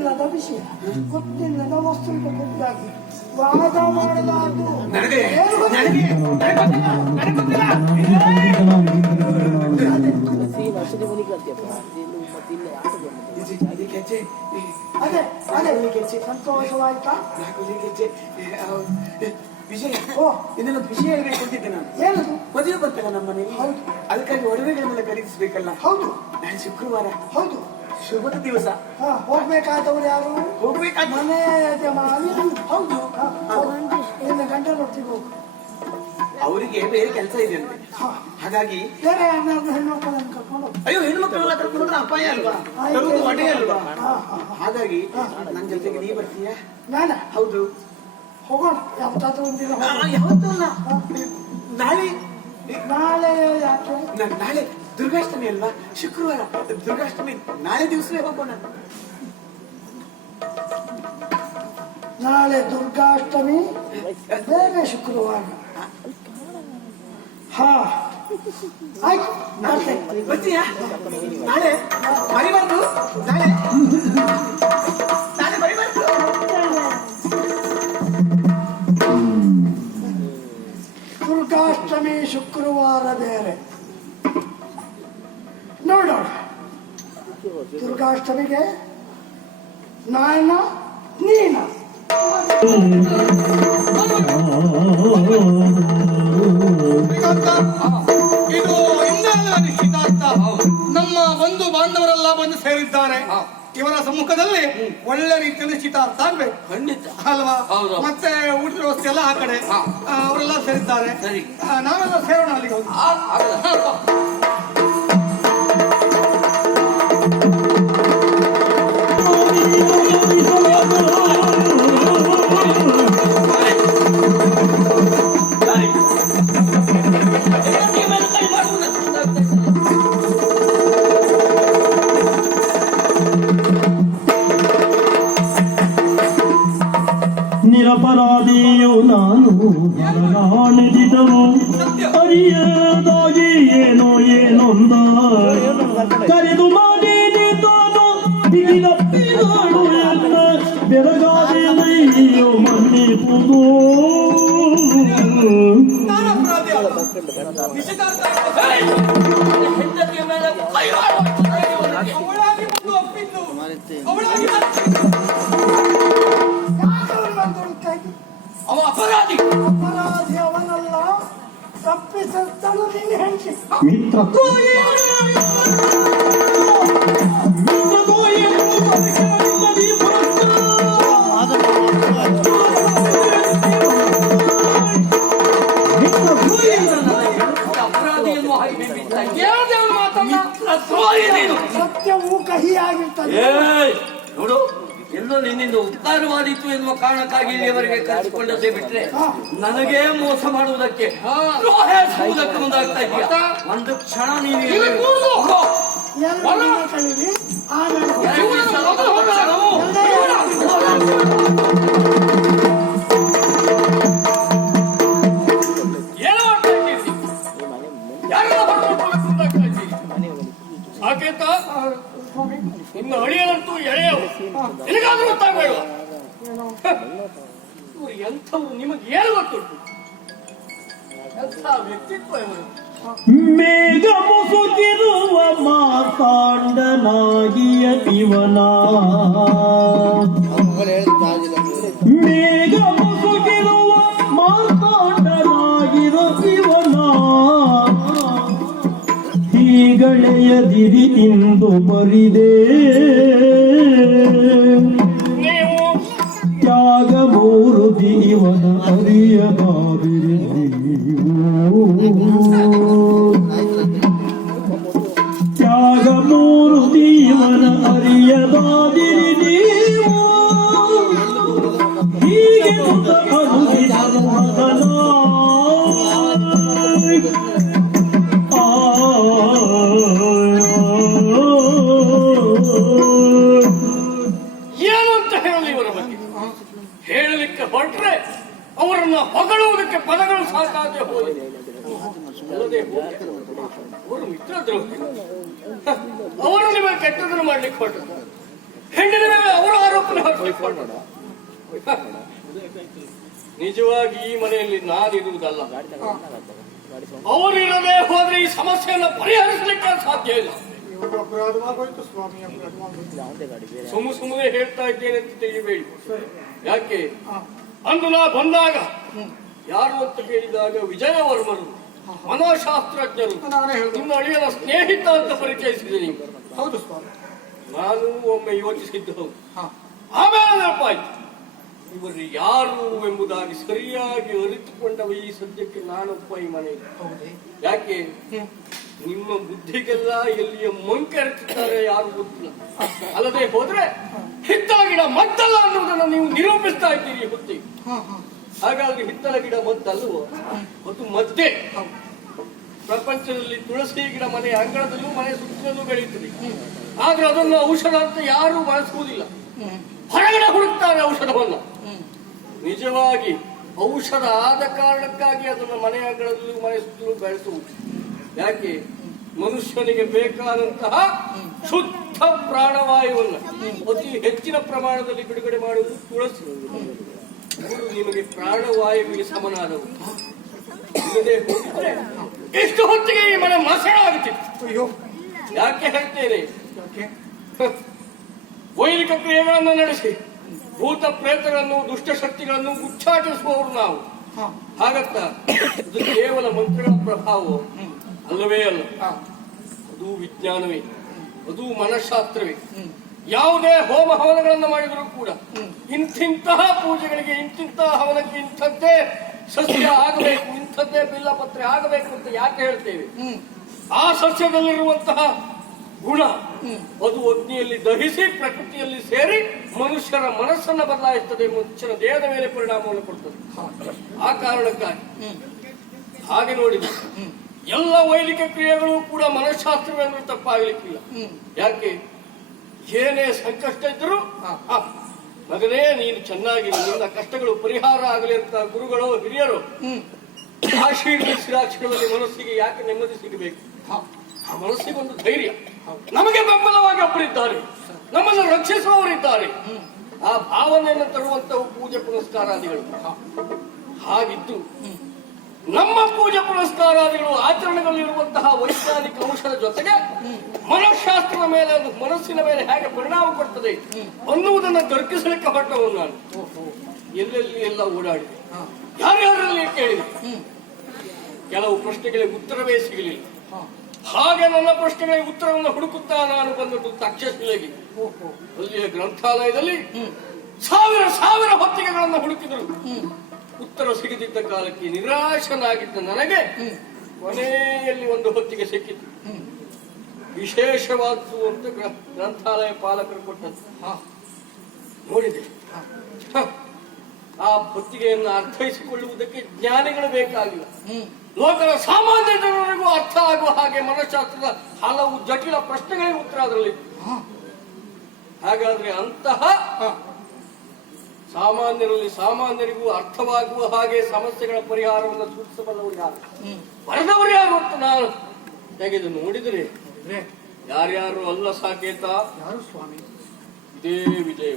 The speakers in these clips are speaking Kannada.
ಗೊತ್ತಿಲ್ಲದ ವಿಷಯ ಗೊತ್ತಿಲ್ಲದ ವಸ್ತುವಿಗೆ ಗೊತ್ತಾಗಿ ವಾದ ಮಾಡಲಾರದು. ಅದೇ ಅದೇ. ಸಂತೋಷವಾಯ್ತಾ? ವಿಷಯ ಓ. ಇನ್ನೊಂದು ವಿಷಯ ಹೇಳ್ಬೇಕು ಅಂತಿದ್ದೆ ನಾನು. ಏನದು ಮದುವೆ ಬರ್ತಲ್ಲ ನಮ್ಮ ಮನೆಯಲ್ಲಿ ಹೌದು. ಅದಕ್ಕಾಗಿ ಒಡವೆಗಳನ್ನೆಲ್ಲ ಖರೀದಿಸಬೇಕಲ್ಲ? ಹೌದು. ನಾನು ಶುಕ್ರವಾರ. ಹೌದು. ಶುಭದ ದಿವಸ ಹಾ ಹೋಗ್ಬೇಕಾದವರು ಯಾರು? ಹೋಗ್ಬೇಕಾದ ಮನೆ ಯಜಮಾನಿ. ಹೌದು. ನಿನ್ನ ಗಂಡನೊಟ್ಟಿಗೆ ಹೋಗು. ಅವರಿಗೆ ಬೇರೆ ಕೆಲಸ ಇದೆ. ಹಾಗಾಗಿ ಬೇರೆ ಯಾರನ್ನಾದ್ರೂ ಹೆಣ್ಮಕ್ಳನ್ನು ಕರ್ಕೊಂಡು ಅಯ್ಯೋ ಹೆಣ್ಮಕ್ಳೆಲ್ಲ ಕರ್ಕೊಂಡ್ರೆ ಅಪಾಯ ಅಲ್ವಾ. ಹಾಗಾಗಿ ನನ್ನ ಜೊತೆಗೆ ನೀ ಬರ್ತೀಯಾ? ನಾನ? ಹೌದು. ಹೋಗೋಣ. ಯಾವತ್ತಾದ್ರೂ ಒಂದಿನ ಆ, ಹೋಗೋಣ. ಯಾವತ್ತೂ ಅಲ್ಲ. ನಾಳೆ ನಾಳೆ ಯಾಕೆ? ನಾಳೆ ದುರ್ಗಾಷ್ಟಮಿ ಅಲ್ವಾ? ಶುಕ್ರವಾರ. ದುರ್ಗಾಷ್ಟಮಿ. ನಾಳೆ ದಿವಸವೇ ಹೋಗೋಣ. ನಾಳೆ ದುರ್ಗಾಷ್ಟಮಿ ಬೇರೆ ಶುಕ್ರವಾರ. ಹಾ? ಆಯ್ತು ನಾಳೆ ಬರ್ತೀಯಾ ನಾಳೆ ಮರಿಬಾರ್ದು. ನಾಳೆ. ದುರ್ಗಾಷ್ಟಮಿಗೆ ನಾಯನ ನೀನ. ಇದು ಇನ್ನೆಲ್ಲ ನಿಶ್ಚಿತಾರ್ಥ. ನಮ್ಮ ಬಂಧು ಬಾಂಧವರೆಲ್ಲ ಬಂದು ಸೇರಿದ್ದಾರೆ. ಇವರ ಸಮ್ಮುಖದಲ್ಲಿ ಒಳ್ಳೆ ರೀತಿಯಲ್ಲಿ ನಿಶ್ಚಿತಾರ್ಥ ಆಗ್ಬೇಕು. ಖಂಡಿತ. ಅಲ್ವಾ? ಹೌದು. ಮತ್ತೆ ಊಟದ ವ್ಯವಸ್ಥೆ ಎಲ್ಲ ಆ ಕಡೆ. ಅವರೆಲ್ಲ ಸೇರಿದ್ದಾರೆ. ಸರಿ. ಆ, ನಾವೆಲ್ಲ ಸೇರೋಣ ಅಲ್ಲಿಗೆ ಹೋಗಿ. 你说我要说的 ಮಾಡ್ಕೊಳ್ತಾ ಇದ್ದಿ? ಅವ ಅಪರಾಧಿ ಅಪರಾಧಿ ಅವನಲ್ಲ ನಿನ್ನ ಹೆಂಡತಿ ಏಯ್, ನೋಡು ಎಲ್ಲೋ ನಿನ್ನಿಂದ ಉಪಕಾರವಾದೀತು ಎನ್ನುವ ಕಾರಣಕ್ಕಾಗಿ ಇಲ್ಲಿಯವರೆಗೆ ಕರೆಸಿಕೊಂಡದ್ದೇ ಬಿಟ್ರೆ ನನಗೇ ಮೋಸ ಮಾಡುವುದಕ್ಕೆ ದ್ರೋಹ ಎಸಗುವುದಕ್ಕೆ ಮುಂದಾಗ್ತಾ ಇದೆಯಾ. ಒಂದು ಕ್ಷಣ ನೀನು ಇಲ್ಲಿ ನಾನು ಎರಡು ನಿಮ್ಮ ಅಳಿಯನಂತೂ ಎಳೆಯವು. ನಿನಗಾದ್ರೂ ಗೊತ್ತಾಗಬೇಡ ಇವರು ಎಂಥವ್ರು ನಿಮಗೆ ಏನು ಗೊತ್ತುಂಟು? ಎಂಥ ವ್ಯಕ್ತಿತ್ವ ಇವರು? ಮೇಘ ಮುಸುಕಿರುವ ಮಾತಾಂಡನಾಗಿಯ ಇವನ ಹೀಗಳೆಯದಿರಿ ಇಂದು ಬರಿದೆ ತ್ಯಾಗ ಮೂರು ಜೀವನ ಅರಿಯ ತ್ಯಾಗ ಮೂರು ನೀವು. ಹೀಗೆ ಅವರು ಮಿತ್ರದ್ರೋಹಿ. ದ್ರೋಹಿ ಅವರು ನಿಮಗೆ ಕೆಟ್ಟದನ್ನು ಮಾಡ್ಲಿಕ್ಕೆ ಹೊರಟರು ಹೆಣ್ಣಿನ ಮೇಲೆ ಅವರು ಆರೋಪ ಕಿತ್ಕೊಂಡು ನಿಜವಾಗಿ ಈ ಮನೆಯಲ್ಲಿ ನಾನಿರುವುದಲ್ಲ ಅವರಿರದೆ ಹೋದ್ರೆ ಈ ಸಮಸ್ಯೆಯನ್ನು ಪರಿಹರಿಸಲಿಕ್ಕೆ ಸಾಧ್ಯ ಇಲ್ಲ. ಸುಮ್ಮ ಸುಮ್ಮನೆ ಹೇಳ್ತಾ ಇದ್ದೇನೆ ಅಂತ ತಿಳಿಬೇಡಿ. ಯಾಕೆ? ಅಂದು ನಾ ಬಂದಾಗ ಯಾರು ಅಂತ ಕೇಳಿದಾಗ ವಿಜಯವರ್ಮರು ಮನೋಶಾಸ್ತ್ರಜ್ಞರು ನಾನೇ ಹೇಳ್ದೆ. ನಿಮ್ಮ ಅಳಿಯನ ಸ್ನೇಹಿತ ಅಂತ ಪರಿಚಯಿಸಿದೆ ನೀವು ಹೌದು ಸ್ವಾಮಿ. ನಾನು ಒಮ್ಮೆ ಯೋಚಿಸಿದ್ದು ಹೌದು. ಹಾ. ಆಮೇಲೆ ನೆನಪಾಯ್ತು ಇವರು ಯಾರು ಎಂಬುದಾಗಿ ಸರಿಯಾಗಿ ಅರಿತುಕೊಂಡವ ಈ ಸದ್ಯಕ್ಕೆ ನಾನೊಬ್ಬ ಈ ಮನೆ. ಹೌದೇ? ಯಾಕೆ? ನಿಮ್ಮ ಬುದ್ಧಿಗೆಲ್ಲ ಎಲ್ಲಿಯ ಮಂಕರಿಸುತ್ತಾರೆ ಯಾರು ಗೊತ್ತಿಲ್ಲ. ಅಲ್ಲದೆ ಹೋದ್ರೆ ಹಿತ್ತಾಗಿಡ ಮತ್ತಲ್ಲ ಮದ್ದಲ್ಲ ಅನ್ನುವುದನ್ನು ನೀವು ನಿರೂಪಿಸ್ತಾ ಇದ್ದೀರಿ ಹೊತ್ತಿಗೆ. ಹಾ ಹಾ ಹಾಗಾಗಿ ಹಿತ್ತಲ ಗಿಡ ಮದ್ದಲ್ಲ ಮತ್ತು ಮದ್ದೆ ಪ್ರಪಂಚದಲ್ಲಿ ತುಳಸಿ ಗಿಡ ಮನೆ ಅಂಗಳದಲ್ಲೂ ಮನೆ ಸುತ್ತಲೂ ಬೆಳೆಯುತ್ತದೆ. ಆದ್ರೆ ಅದನ್ನು ಔಷಧ ಅಂತ ಯಾರೂ ಬಳಸುವುದಿಲ್ಲ. ಹೊರಗಡೆ ಹುಡುಕ್ತಾರೆ ಔಷಧವನ್ನು. ನಿಜವಾಗಿ ಔಷಧ ಆದ ಕಾರಣಕ್ಕಾಗಿ ಅದನ್ನು ಮನೆ ಅಂಗಳದಲ್ಲೂ ಮನೆ ಸುತ್ತಲೂ ಬೆಳೆಸುವುದು. ಯಾಕೆ? ಮನುಷ್ಯನಿಗೆ ಬೇಕಾದಂತಹ ಶುದ್ಧ ಪ್ರಾಣವಾಯುವನ್ನು ಅತಿ ಹೆಚ್ಚಿನ ಪ್ರಮಾಣದಲ್ಲಿ ಬಿಡುಗಡೆ ಮಾಡುವುದು ತುಳಸಿ. ಇವರು ನಿಮಗೆ ಪ್ರಾಣವಾಯುವಿಗೆ ಸಮನಾದವು. ಇಲ್ಲದೆ ಹೋಗಿದ್ರೆ ಎಷ್ಟು ಹೊತ್ತಿಗೆ ಈ ಮನೆ ಮಸಣ ಆಗುತ್ತಿತ್ತು ಅಯ್ಯೋ. ಯಾಕೆ ಹೇಳ್ತೇನೆ? ವೈದಿಕ ಕ್ರಿಯೆಗಳನ್ನು ನಡೆಸಿ ಭೂತ ಪ್ರೇತಗಳನ್ನು ದುಷ್ಟಶಕ್ತಿಗಳನ್ನು ಉಚ್ಚಾಟಿಸುವವರು ನಾವು. ಹಾಗತ್ತ ಇದು ಕೇವಲ ಮಂತ್ರಗಳ ಪ್ರಭಾವ. ಅಲ್ಲವೇ ಅಲ್ಲ. ಅದು ವಿಜ್ಞಾನವೇ. ಅದು ಮನಃಶಾಸ್ತ್ರವೇ. ಯಾವುದೇ ಹೋಮ ಹವನಗಳನ್ನು ಮಾಡಿದರೂ ಕೂಡ ಇಂತಿಂತಹ ಪೂಜೆಗಳಿಗೆ ಇಂತಿಂತಹ ಹವನಕ್ಕೆ ಇಂಥದ್ದೇ ಸಸ್ಯ ಆಗಬೇಕು ಇಂಥದ್ದೇ ಬಿಲ್ಲಪತ್ರೆ ಆಗಬೇಕು ಅಂತ ಯಾಕೆ ಹೇಳ್ತೇವೆ? ಆ ಸಸ್ಯದಲ್ಲಿರುವಂತಹ ಗುಣ ಅದು ಅಗ್ನಿಯಲ್ಲಿ ದಹಿಸಿ ಪ್ರಕೃತಿಯಲ್ಲಿ ಸೇರಿ ಮನುಷ್ಯರ ಮನಸ್ಸನ್ನು ಬದಲಾಯಿಸುತ್ತದೆ ಮನುಷ್ಯನ ದೇಹದ ಮೇಲೆ ಪರಿಣಾಮವನ್ನು ಕೊಡ್ತದೆ. ಆ ಕಾರಣಕ್ಕಾಗಿ ಹಾಗೆ ನೋಡಿದ ಎಲ್ಲ ವೈದಿಕ ಕ್ರಿಯೆಗಳು ಕೂಡ ಮನಃಶಾಸ್ತ್ರವೆಂದ್ರೆ ತಪ್ಪಾಗಲಿಕ್ಕಿಲ್ಲ. ಯಾಕೆ? ಏನೇ ಸಂಕಷ್ಟ ಇದ್ದರೂ ಆ, ಮಗನೇ ನೀನು ಚೆನ್ನಾಗಿ ನಿನ್ನ ಕಷ್ಟಗಳು ಪರಿಹಾರ ಆಗಲಿ ಅಂತ ಗುರುಗಳು ಹಿರಿಯರು ಆಶೀರ್ವದಿಸಿದ ಮನಸ್ಸಿಗೆ ಯಾಕೆ ನೆಮ್ಮದಿ ಸಿಗಬೇಕು? ಆ ಮನಸ್ಸಿಗೊಂದು ಧೈರ್ಯ. ನಮಗೆ ಬೆಂಬಲವಾಗಿ ಒಬ್ಬರಿದ್ದಾರೆ. ನಮ್ಮನ್ನು ರಕ್ಷಿಸುವವರಿದ್ದಾರೆ. ಆ ಭಾವನೆಯನ್ನು ತರುವಂತಹ ಪೂಜೆ ಪುನಸ್ಕಾರಾದಿಗಳು. ಹಾಗಿದ್ದು ನಮ್ಮ ಪೂಜೆ ಪುರಸ್ಕಾರಾದಿಗಳು ಆಚರಣೆಗಳಲ್ಲಿರುವಂತಹ ವೈಜ್ಞಾನಿಕ ಅಂಶದ ಜೊತೆಗೆ ಮನಃಶಾಸ್ತ್ರದ ಮೇಲೆ ಅದು ಮನಸ್ಸಿನ ಮೇಲೆ ಹೇಗೆ ಪರಿಣಾಮ ಕೊಡ್ತದೆ ಅನ್ನುವುದನ್ನು ದೊರಕಿಸಲಿಕ್ಕೆ ಹೊಟ್ಟವು ನಾನು. ಎಲ್ಲೆಲ್ಲಿ ಎಲ್ಲ ಓಡಾಡಿದೆ ಯಾರ್ಯಾರಲ್ಲಿ ಕೇಳಿದೆ? ಕೆಲವು ಪ್ರಶ್ನೆಗಳಿಗೆ ಉತ್ತರವೇ ಸಿಗಲಿಲ್ಲ. ಹಾಗೆ ನನ್ನ ಪ್ರಶ್ನೆಗಳಿಗೆ ಉತ್ತರವನ್ನು ಹುಡುಕುತ್ತಾ ನಾನು ಬಂದದ್ದು ತಕ್ಷಶಿಲೆಗೆ. ಅಲ್ಲಿಯ ಗ್ರಂಥಾಲಯದಲ್ಲಿ ಸಾವಿರ ಸಾವಿರ ಹೊತ್ತಿಗೆಗಳನ್ನು ಹುಡುಕಿದರು. ಉತ್ತರ ಸಿಗದಿದ್ದ ಕಾಲಕ್ಕೆ ನಿರಾಶನಾಗಿದ್ದ ನನಗೆ ಕೊನೆಯಲ್ಲಿ ಒಂದು ಹೊತ್ತಿಗೆ ಸಿಕ್ಕಿತು. ವಿಶೇಷವಾದ್ದು ಅಂತ ಗ್ರ- ಗ್ರಂಥಾಲಯ ಪಾಲಕರು ಕೊಟ್ಟದ್ದು. ನೋಡಿದೆ. ಹ. ಆ ಹೊತ್ತಿಗೆಯನ್ನು ಅರ್ಥೈಸಿಕೊಳ್ಳುವುದಕ್ಕೆ ಜ್ಞಾನಿಗಳು ಬೇಕಾಗಿಲ್ಲ. ಲೋಕದ ಸಾಮಾನ್ಯ ಜನರಿಗೂ ಅರ್ಥ ಆಗುವ ಹಾಗೆ ಮನಃಶಾಸ್ತ್ರದ ಹಲವು ಜಟಿಲ ಪ್ರಶ್ನೆಗಳಿಗೆ ಉತ್ತರ ಅದರಲ್ಲಿ. ಹಾಗಾದ್ರೆ ಅಂತಹ ಸಾಮಾನ್ಯರಲ್ಲಿ ಸಾಮಾನ್ಯರಿಗೂ ಅರ್ಥವಾಗುವ ಹಾಗೆ ಸಮಸ್ಯೆಗಳ ಪರಿಹಾರವನ್ನು ಸೂಚಿಸಬಲ್ಲವರು ಯಾರು? ಬರೆದವರು ಯಾರು ಅಂತ ನಾನು ತೆಗೆದು ನೋಡಿದರೆ? ಯಾರ್ಯಾರು ಅಲ್ಲ ಸಾಕೇತ? ಯಾರು ಸ್ವಾಮಿ? ಇದೇ ವಿಜಯ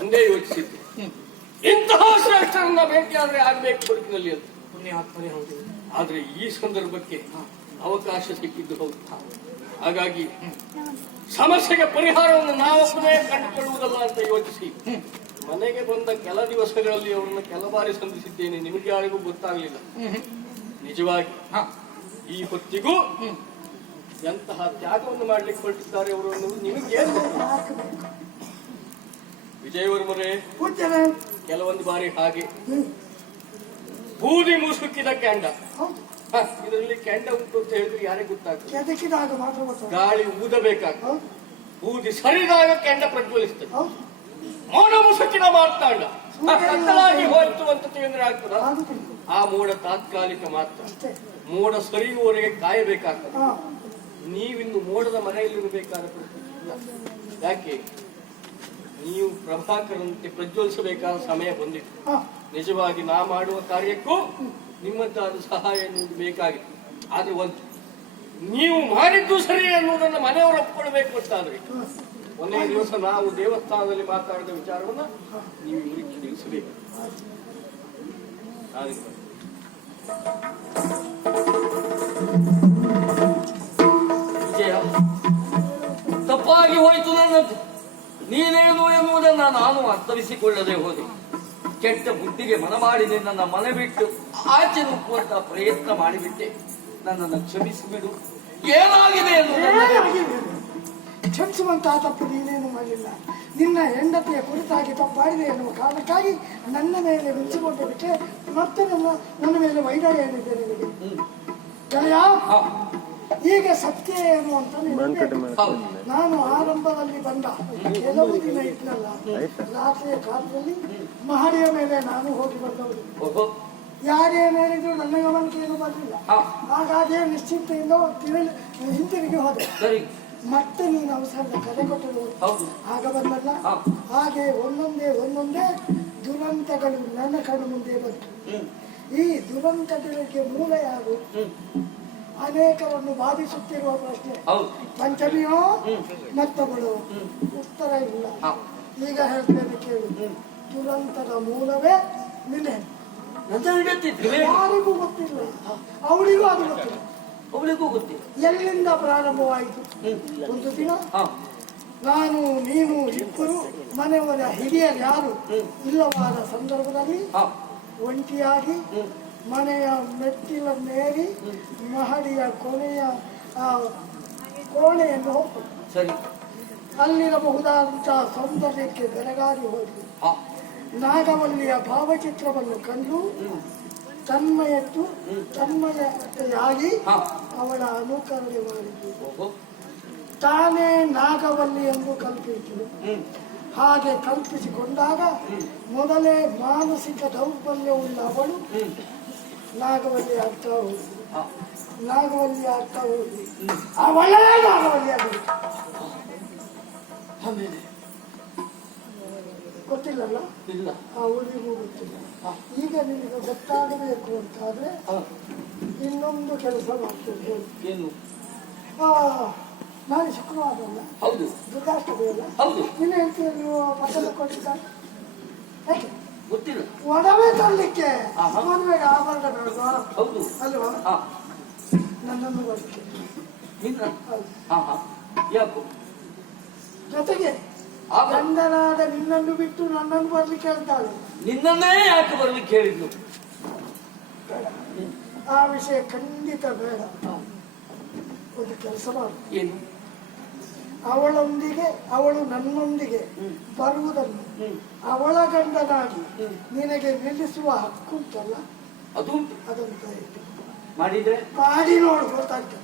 ಅಂದೇ ಯೋಚಿಸಿದ್ದೆ. ಇಂತಹ ಶ್ರೇಷ್ಠರನ್ನ ಭೇಟಿಯಾದ್ರೆ ಆಗ್ಬೇಕು ಬದುಕಿನಲ್ಲಿ ಅಂತ. ಆದ್ರೆ ಈ ಸಂದರ್ಭಕ್ಕೆ ಅವಕಾಶ ಸಿಕ್ಕಿದ್ದು ಹೌದು. ಹಾಗಾಗಿ ಸಮಸ್ಯೆಗೆ ಪರಿಹಾರವನ್ನು ನಾವೊಬ್ಬನೇ ಕಂಡುಕೊಳ್ಳುವುದಲ್ಲ ಅಂತ ಯೋಚಿಸಿ. ಮನೆಗೆ ಬಂದ ಕೆಲ ದಿವಸಗಳಲ್ಲಿ ಅವರನ್ನು ಕೆಲ ಬಾರಿ ಸಂಧಿಸಿದ್ದೇನೆ. ನಿಮಗೆ ಯಾರಿಗೂ ಗೊತ್ತಾಗಲಿಲ್ಲ. ನಿಜವಾಗಿ ಈ ಹೊತ್ತಿಗೂ ಎಂತಹ ತ್ಯಾಗವನ್ನು ಮಾಡ್ಲಿಕ್ಕೆ ಹೊರಟಿದ್ದಾರೆ ಅವರು ಅನ್ನೋದು ನಿಮಗೆ? ವಿಜಯವರ್ಮರೇ ಕೆಲವೊಂದು ಬಾರಿ ಹಾಗೆ. ಬೂದಿ ಮುಸುಕಿದ ಕ್ಯಾಂಡ. ಇದರಲ್ಲಿ ಕೆಂಡ ಉಂಟು ಅಂತ ಹೇಳಿದ್ರೆ ಯಾರೇ ಗೊತ್ತಾಗ್ತದೆ. ಕೆದಕಿದಾಗ ಮಾತ್ರ ಗೊತ್ತಾಗ ಗಾಳಿ ಊದಬೇಕಾಗ್ತದೆ. ಊದಿ ಸರಿದಾಗ ಕೆಂಡ ಪ್ರಜ್ವಲಿಸ್ತದೆ. ಮೋಡ ಮುಸುಕಿನ ಮಾರ್ತಾಂಡ. ಹ, ಕತ್ತಲಾಗಿ ಹೋಯ್ತು ಅಂತ ತಿಳಿದ್ರೆ ಆಗ್ತದ? ಆ ಮೋಡ ತಾತ್ಕಾಲಿಕ ಮಾತ್ರ. ಮೋಡ ಸರಿಯುವವರೆಗೆ ಕಾಯಬೇಕಾಗ್ತದೆ. ನೀವಿನ್ನು ಮೋಡದ ಮನೆಯಲ್ಲಿರಬೇಕಾದ ಪರಿಸ್ಥಿತಿ ಯಾಕೆ? ನೀವು ಪ್ರಭಾಕರಂತೆ ಪ್ರಜ್ವಲಿಸಬೇಕಾದ ಸಮಯ ಬಂದಿತ್ತು. ನಿಜವಾಗಿ ನಾ ಮಾಡುವ ಕಾರ್ಯಕ್ಕೂ ನಿಮ್ಮದ್ದಾದ ಸಹಾಯ ಎನ್ನುವುದು ಬೇಕಾಗಿತ್ತು ಆದ್ರೆ ಒಂದು, ನೀವು ಮಾಡಿದ್ದು ಸರಿ ಅನ್ನುವುದನ್ನು ಮನೆಯವರು ಒಪ್ಕೊಳ್ಬೇಕು ಅಂತಾದ್ರೆ. ಒಂದೇ ದಿವಸ ನಾವು ದೇವಸ್ಥಾನದಲ್ಲಿ ಮಾತಾಡಿದ ವಿಚಾರವನ್ನ ನೀವು ಇವರಿಗೆ ತಿಳಿಸಬೇಕು. ತಪ್ಪಾಗಿ ಹೋಯಿತು ನನ್ನದು. ನೀನೇನು ಎನ್ನುವುದನ್ನು ನಾನು ಅರ್ಥವಿಸಿಕೊಳ್ಳದೆ ಹೋದೆ. ಕೆಟ್ಟ ಬುದ್ಧಿಗೆ ಮನ ಮಾಡಿ ನಿನ್ನನ್ನು ಮನೆ ಬಿಟ್ಟು ಆಚೆ ನುಗ್ಗುವಂತ ಪ್ರಯತ್ನ ಮಾಡಿಬಿಟ್ಟೆ. ನನ್ನನ್ನು ಕ್ಷಮಿಸಿಬಿಡು. ಏನಾಗಿದೆ? ಕ್ಷಮಿಸುವಂತಹ ತಪ್ಪು ನೀನೇನು ಮಾಡಲಿಲ್ಲ ನಿನ್ನ ಹೆಂಡತಿಯ ಕುರಿತಾಗಿ ತಪ್ಪಾಡಿದೆ ಎನ್ನುವ ಕಾರಣಕ್ಕಾಗಿ ನನ್ನ ಮೇಲೆ ಮೆಚ್ಚಿಕೊಂಡು ಬಿಟ್ಟೆ. ಮತ್ತೆ ನನ್ನ ನನ್ನ ಮೇಲೆ ವೈರಾಗ್ಯ ಏನಿದೆ ನಿನಗೆ? ಗೆಳೆಯ ಈಗ ಸತ್ಯ ಏನು ಅಂತ ನಾನು ಬಂದ ಕೆಲವು ದಿನ ಇಟ್ನಲ್ಲ ರಾತ್ರಿಯ ಕಾಲದಲ್ಲಿ ಮಹಡಿಯ ಮೇಲೆ ನಾನು ಹೋಗಿ ಬಂದವರು ಯಾರೇ ಹೇಳಿದ್ರು ನನ್ನ ಗಮನಕ್ಕೆ ಏನು ಬರಲಿಲ್ಲ ಹಾ ಹಾಗಾಗಿ ನಿಶ್ಚಿಂತೆಯಿಂದ ತಿರುಗಿ ಹಿಂತಿರುಗಿ ಹೋದೆ ಮತ್ತೆ ನೀನು ಅವಸರದ ಕರೆ ಕೊಟ್ಟರು ಆಗ ಬಂದಲ್ಲ. ಹಾಗೆ ಒಂದೊಂದೇ ಒಂದೊಂದೇ ದುರಂತಗಳು ನನ್ನ ಕಣ್ಣು ಮುಂದೆ ಬಂತು ಈ ದುರಂತಗಳಿಗೆ ಮೂಲ ಯಾರು ಅನೇಕರನ್ನು ಬಾಧಿಸುತ್ತಿರುವ ಪ್ರಶ್ನೆ. ಪಂಚಮಿಯೋ ಹ್ಮ್. ಉತ್ತರ ಇಲ್ಲ. ಈಗ ಹೇಳ್ತೇನೆ ಕೇಳಿ. ದುರಂತದ ಮೂಲವೇ ನಿನ್ನೆ. ಯಾರಿಗೂ ಗೊತ್ತಿಲ್ಲ. ಅವಳಿಗೂ ಅದು ಗೊತ್ತಿಲ್ಲ. ಅವಳಿಗೂ ಗೊತ್ತಿಲ್ಲ. ಎಲ್ಲಿಂದ ಪ್ರಾರಂಭವಾಯಿತು? ಒಂದು ದಿನ? ನಾನು ನೀನು ಇಬ್ಬರು ಮನೆಯವರ ಹಿರಿಯರು ಯಾರು? ಇಲ್ಲವಾದ ಸಂದರ್ಭದಲ್ಲಿ ಒಂಟಿಯಾಗಿ ಮನೆಯ ಮೆಟ್ಟಿಲನ್ನೇರಿ ಮಹಡಿಯ ಕೊನೆಯ ಆ ಕೋಣೆಯನ್ನು ಸರಿ. ಅಲ್ಲಿರಬಹುದಾದಂತಹ ಸೌಂದರ್ಯಕ್ಕೆ ಬೆರಗಾಗಿ ಹೋಗಿ. ನಾಗವಲ್ಲಿಯ ಭಾವಚಿತ್ರವನ್ನು ಕಂಡು ತನ್ಮಯತ್ತು ತನ್ಮಯತೆಯಾಗಿ ಅವಳ ಅನುಕರಣೆ ಮಾಡಿದ್ದು ತಾನೇ ನಾಗವಲ್ಲಿ ಎಂದು ಕಲ್ಪಿಸಿತು ಹ್ಮ್. ಹಾಗೆ ಕಲ್ಪಿಸಿಕೊಂಡಾಗ ಮೊದಲೇ ಮಾನಸಿಕ ದೌರ್ಬಲ್ಯವುಳ್ಳ ಅವಳು ನಾಗವಲ್ಲಿ ಆಗ್ತಾ ಹೋಗಿ ನಾಗವಲ್ಲಿ ಆಗ್ತಾ ಹೋಗಿ ಅವಳೇ ನಾಗವಲ್ಲಿ ಆಗಬೇಕು. ಆಮೇಲೆ? ಗೊತ್ತಿಲ್ಲಲ್ಲ? ಇಲ್ಲ. ಆ ಹುಡುಗಿಗೂ ಗೊತ್ತಿಲ್ಲ. ಈಗ ನಿಮಗೆ ಗೊತ್ತಾಗಬೇಕು ಅಂತಾದ್ರೆ ಇನ್ನೊಂದು ಕೆಲಸ ಮಾಡ್ತೇನೆ. ಏನು? ಆ, ನಾಳೆ ಶುಕ್ರವಾರ ಅಲ್ಲ? ಹೌದು. ದುರ್ಗಾಷ್ಟಮಿ ಅಲ್ಲ? ಹೌದು. ನಿನ್ನ ಹೇಳ್ತೀವಿ ನೀವು ಮಸಾಲೆ ಕೊಟ್ಟಿದ್ದಾರೆ ಯಾಕೆ? ಗೊತ್ತಿಲ್ಲ. ಒಡವೆ ತರಲಿಕ್ಕೆ. ಮದುವೆಗೆ ಆಭರಣ ಬೇಡವಾ? ಹೌದು. ಅಲ್ವಾ? ಹಾ ನನ್ನನ್ನು ಬದುಕಿ ನಿನ್ನ? ಹೌದು. ಹಾ ಹಾ. ಯಾಕೋ? ಜೊತೆಗೆ ಗಂಡನಾದ ನಿನ್ನನ್ನು ಬಿಟ್ಟು ನನ್ನನ್ನು ಬರ್ಲಿಕ್ಕೆ ಹೇಳ್ತಾಳೆ. ನಿನ್ನನ್ನೇ ಯಾಕೆ ಬರ್ಲಿಕ್ಕೆ ಹೇಳಿದ್ಲು ಆ ವಿಷಯ ಖಂಡಿತ ಬೇಡ. ಒಂದು ಕೆಲಸ ಮಾಡು. ಏನು? ಅವಳೊಂದಿಗೆ ಅವಳು ನನ್ನೊಂದಿಗೆ ಬರುವುದನ್ನು ಅವಳ ಗಂಡನಾಗಿ ನಿನಗೆ ನಿಲ್ಲಿಸುವ ಹಕ್ಕು ಉಂಟಲ್ಲ ಅದು ಅದಂತ ಅದನ್ನು ದಯವಿಟ್ಟು ಮಾಡಿದ್ರೆ? ಮಾಡಿ ನೋಡಿ ಗೊತ್ತಾಗ್ತದೆ.